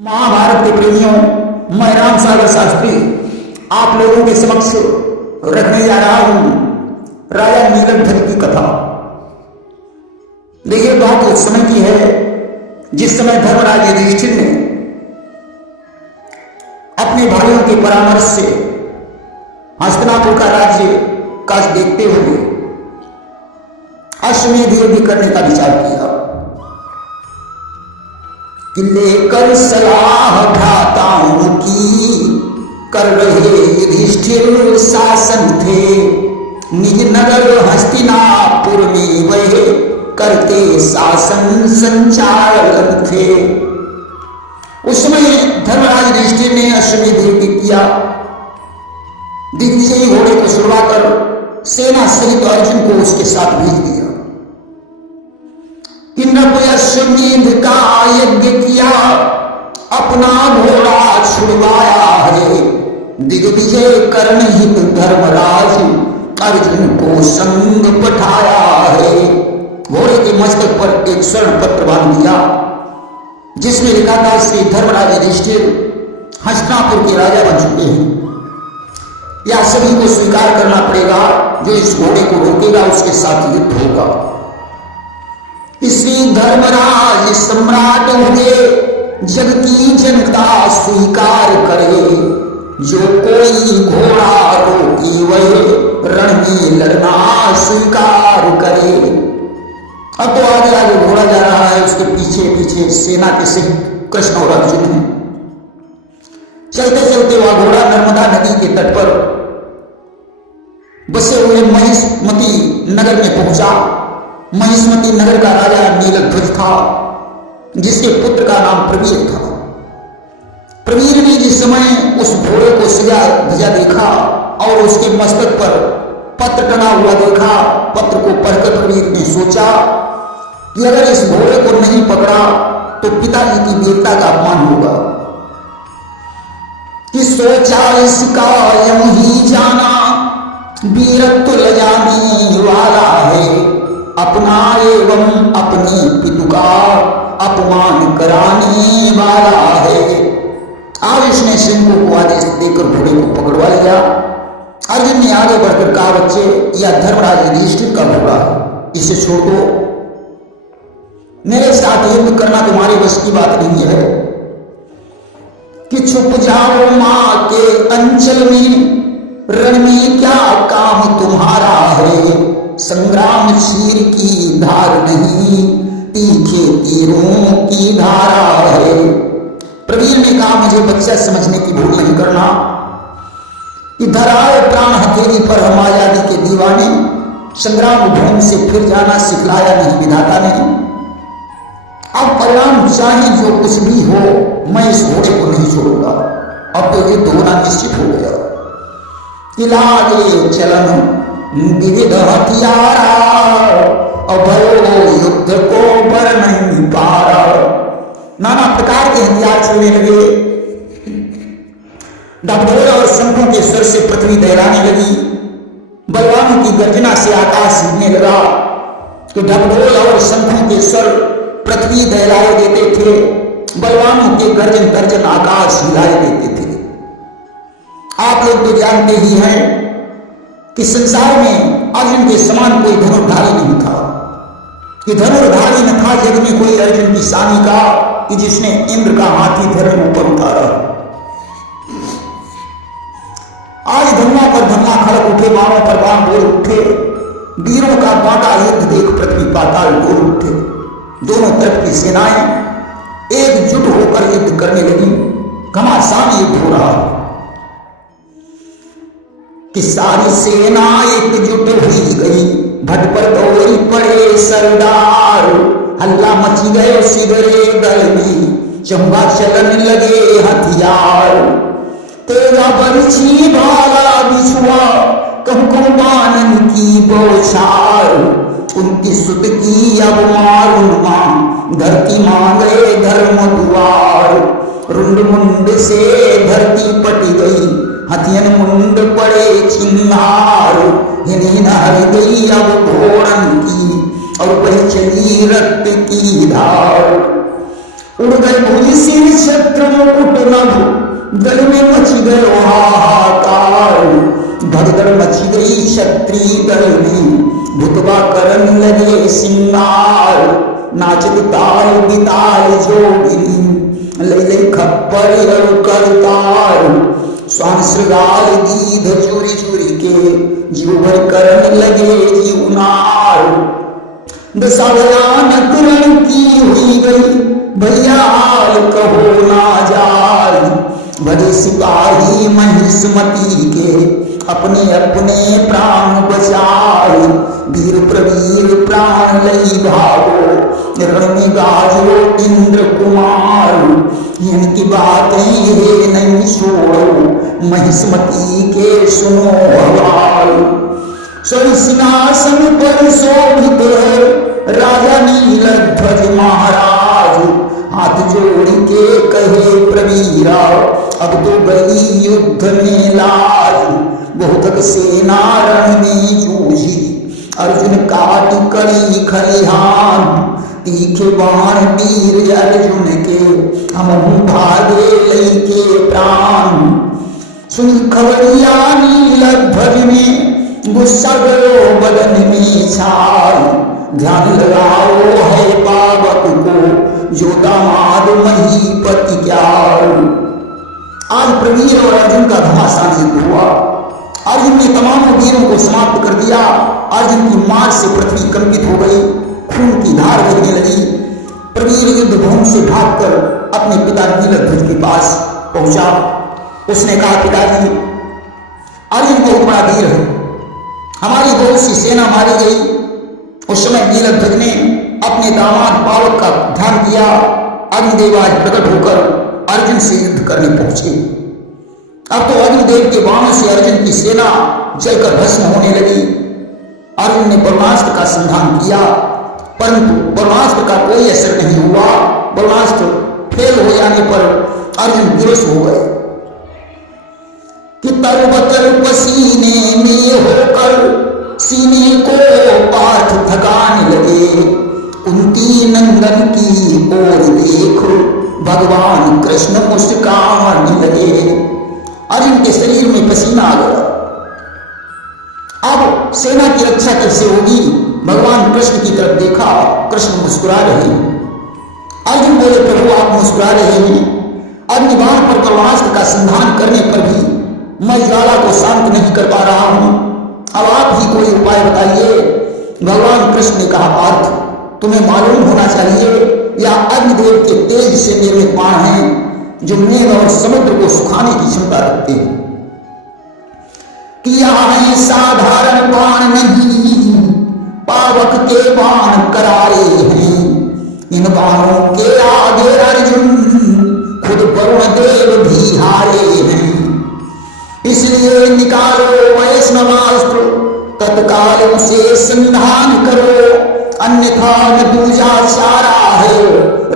महाभारत के प्रेमियों, मैं राम सागर शास्त्री आप लोगों के समक्ष रखने जा रहा हूं राजा नीलध्वज की कथा। देखिए, बात उस समय की है जिस समय धर्मराज युधिष्ठिर ने अपने भाइयों के परामर्श से हस्तिनापुर का राज्य का देखते हुए अश्वमेध यज्ञ करने का विचार किया कि लेकर सलाह भ्राताओं की कर रहे युधिष्ठिर शासन थे। निज नगर हस्तिनापुर में वह करते शासन संचालन थे। उस समय धर्मराज युधिष्ठिर ने अश्वमेध यज्ञ किया। दिग्विजयी घोड़े को छुड़वाकर सेना सहित अर्जुन को उसके साथ भेज दिया। अश्वमेध का यज्ञ किया, अपना घोड़ा छुड़वाया है। दिग्विजय करने हित धर्मराज अर्जुन को संग पठाया है। घोड़े के मस्तक पर एक स्वर्ण पत्र बांध दिया जिसमें लिखा था, श्री धर्मराज युधिष्ठिर हस्तिनापुर के राजा बन चुके हैं। या सभी को स्वीकार करना पड़ेगा, जो इस घोड़े को रोकेगा उसके साथ युद्ध होगा। श्री धर्मराज सम्राट हुए, जग की जनता स्वीकार करे। जो कोई घोड़ा रोकी वह रण में लड़ना स्वीकार करे। अब तो आगे आगे घोड़ा जा रहा है, उसके पीछे पीछे सेना के सिंह कृष्ण और अर्जुन हैं। चलते चलते वह घोड़ा नर्मदा नदी के तट पर बसे हुए महिष्मती नगर में पहुंचा। महिष्मती नगर का राजा नीलध्वज था, जिसके पुत्र का नाम प्रवीर था। प्रवीर ने जिस समय उस घोड़े को सजा धजा देखा और उसके मस्तक पर पत्र टंगा हुआ देखा, पत्र को पढ़कर प्रवीर ने सोचा कि अगर इस घोड़े को नहीं पकड़ा तो पिताजी की वीरता का अपमान होगा। कि सोचा इसका यूं ही जाना, वीरत्व ल जाने वाला है। अपना एवं अपने पितु का अपमान कराने वाला है। आज इसने सिंह को आदेश देकर घोड़े को पकड़वा लिया। अर्जुन ने आगे बढ़कर कहा, बच्चे, यह धर्मराज युधिष्ठिर का घोड़ा है, इसे छोड़ दो। मेरे साथ युद्ध करना तुम्हारे बस की बात नहीं है। कि छुप जाओ मां के अंचल में, रण में क्या काम तुम्हारा है। संग्राम चीर की धार नहीं, तीखे तीरों की धारा है। प्रवीर ने कहा, मुझे बच्चा समझने की भूल नहीं करना। इधर आए प्राण हथेली पर हम आजादी के दीवाने। संग्राम भूमि से फिर जाना सिखलाया नहीं विधाता ने। अब परिणाम चाहे जो कुछ भी हो, मैं इस घोड़े को नहीं छोड़ूंगा। अब तो युद्ध होना निश्चित हो गया। इलागे चलन विविध हथियारा, अभयो युद्ध को बर नहीं पारा। नाना प्रकार के हथियार चलने लगे। ढबढोल और शंखों के स्वर से पृथ्वी दहलाने लगी। बलवानों की गर्जना से आकाश हिलने लगा। तो ढबढोल और शंखों के स्वर पृथ्वी दहलाए देते थे, बलवानों के गर्जन तर्जन आकाश हिलाए देते थे। आप लोग तो जानते ही हैं कि संसार में अर्जुन के समान कोई धनुर्धारी नहीं था। कि धनुर्धारी न था जग में कोई अर्जुन की सानी का, कि जिसने इंद्र का हाथी धनुष ऊपर उतारा। आज धनुआ पर धनुआ खड़क उठे, बाणों पर बाण बोल उठे। वीरों का बांटा युद्ध देख पृथ्वी पाताल डोल उठे। दोनों तरफ की सेनाएं एकजुट होकर युद्ध करने लगी। घमासान युद्ध हो रहा है कि सारी सेना एकजुट हुई गई। भट पर दौड़ी पड़े सरदार, हल्ला मची गए सिगरे दल में। चंबा चलन लगे हथियार, तेरा बरछी भाला बिछुआ, कहूं बानन की बौछार। उनकी सुत की अब मारूंगा, धरती मांगे धर्म द्वार। रुंड मुंड से धरती पटी गई, हथियन मुंड पड़े चिन्हार। हिन हर गई अब घोड़न की, और बही चली रक्त की धार। उड़ गई भुज सिर छत्र मुकुट नभ गल में मच गयो हाहाकार। भगदड़ मच गई क्षत्रिय दल में, भुतवा करन लगे सिंगार। नाचत ताल बिताल जोगिनी, लई लई खप्पर और करतार। स्वान श्रृगाल गीध चुरी चुरी के, जीव भर करन लगे जीवनार। दशा भयानक रण की हुई गई, भैया हाल कहो ना जाय। भले सिपाही महिष्मती के, अपने अपने प्राण बचाए। वीर प्रवीर प्राण लई भागो, रण में गाजो इंद्र कुमार। इनकी बातें ये नहीं छोड़ो, महिष्मती के सुनो हवाल। स्वर्ग सिंहासन पर शोभित राजा नीलध्वज महाराज। हाथ जोड़ के कहे प्रवीरा, अब तो गई युद्ध में लाज। बहुतक सेना रण में जूझी, अर्जुन काट करी खलिहान। तीखे बाण वीर अर्जुन के, हम भागे लई के प्राण। सुनी खबरिया नीलध्वज में, गुस्सा गयो बदन में छाई। ध्यान लगाओ है पावक को, जो दामाद महीपति क्या। आज प्रवीर और अर्जुन का घमासान युद्ध हुआ। अर्जुन ने तमाम वीरों को समाप्त कर दिया। अर्जुन की मार से पृथ्वी कंपित हो गई, खून की धार बहने लगी। प्रवीर युद्ध भूमि से भागकर अपने पिता नीलध्वज के पास पहुंचा। उसने कहा, पिताजी, अर्जुन बहुत बड़ा वीर है, हमारी बहुत सी सेना मारी गई। उस समय नीलध्वज ने अपने दामाद पावक का ध्यान किया। अग्निदेव आज प्रकट होकर अर्जुन से युद्ध करने पहुंचे। अब तो अग्निदेव के बाणों से अर्जुन की सेना जलकर भस्म होने लगी। अर्जुन ने ब्रह्मास्त्र का संधान किया, परंतु ब्रह्मास्त्र का कोई असर नहीं हुआ। ब्रह्मास्त्र फेल हो जाने पर अर्जुन विवश हो गए कि तरबतर पसीने में होकर सीने को पार्थ थकाने लगे। कुंती नंदन की ओर देखो, भगवान कृष्ण मुस्काने लगे। अर्जुन के शरीर में पसीना आ गया। अब सेना की रक्षा कैसे होगी? भगवान कृष्ण की तरफ देखा, कृष्ण मुस्कुरा रहे। अर्जुन बोले, प्रभु आप मुस्कुरा रहे हैं, अग्निबाण पर ब्रह्मास्त्र का संधान करने पर भी मैं ज्वाला को शांत नहीं कर पा रहा हूं, अब आप ही कोई उपाय बताइए। भगवान कृष्ण ने कहा, पार्थ तुम्हें मालूम होना चाहिए, या अग्निदेव के तेज से निर्मित बाण हैं जो मेघ और समुद्र को सुखाने की क्षमता रखते हैं। किया है साधारण बाण नहीं, पावक के बाण करारे हैं। इन बाणों के आगे अर्जुन खुद वरुण देव भी हारे हैं। इसलिए निकालो वैष्णवास्त्र, तत्काल उसे संधान करो, अन्यथा न दूजा चारा है,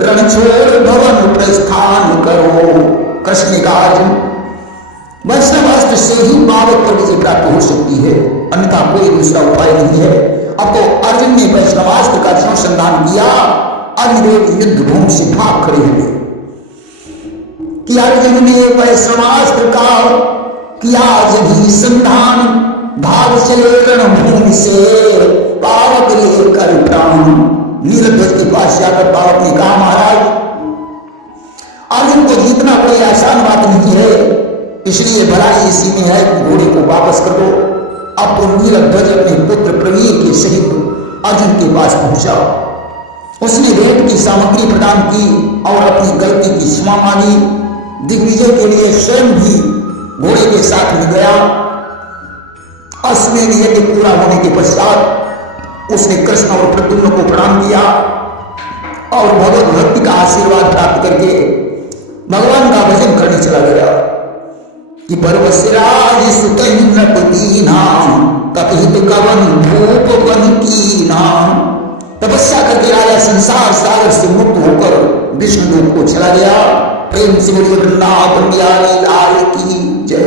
रण छोड़ भवन प्रस्थान करो। कृष्ण ने कहा, अर्जुन वैष्णवास्त्र से ही पावक पर विजय प्राप्त हो सकती है, अन्यथा कोई दूसरा उपाय नहीं है। अब तो अर्जुन ने वैष्णवास्त्र का जो संधान किया, अग्निदेव युद्ध भूमि से भाग खड़े हुए कि अर्जुन ने वैष्णवास्त्र का किया जभी संधान, भाग चले रणभूमि से पावक लेकर प्राण। नीलध्वज के पास जाकर पावक ने कहा, महाराज अर्जुन को जीतना कोई आसान बात नहीं है, इसलिए भलाई इसी में है कि घोड़े को वापस कर दो। अब तो नीलध्वज अपने पुत्र प्रवीर के सहित अर्जुन के पास पहुंचा। उसने भेंट की सामग्री प्रदान की और अपनी गलती की क्षमा मांगी। दिग्विजय के लिए स्वयं भी घोड़े के साथ में गया। अश्वमेध यज्ञ पूरा होने के पश्चात उसने कृष्ण और प्रद्युम्न को प्रणाम किया और भगवत भक्ति का आशीर्वाद प्राप्त करके भगवान का भजन करने चला गया कि पर्वसराज सुतपति नाम तपहित कवन भूप बन की नाम। तपस्या करके राजा संसार सागर से मुक्त होकर विष्णु लोक को चला गया। प्रेम से बोलिए वृंदावन बिहारी लाल की जय।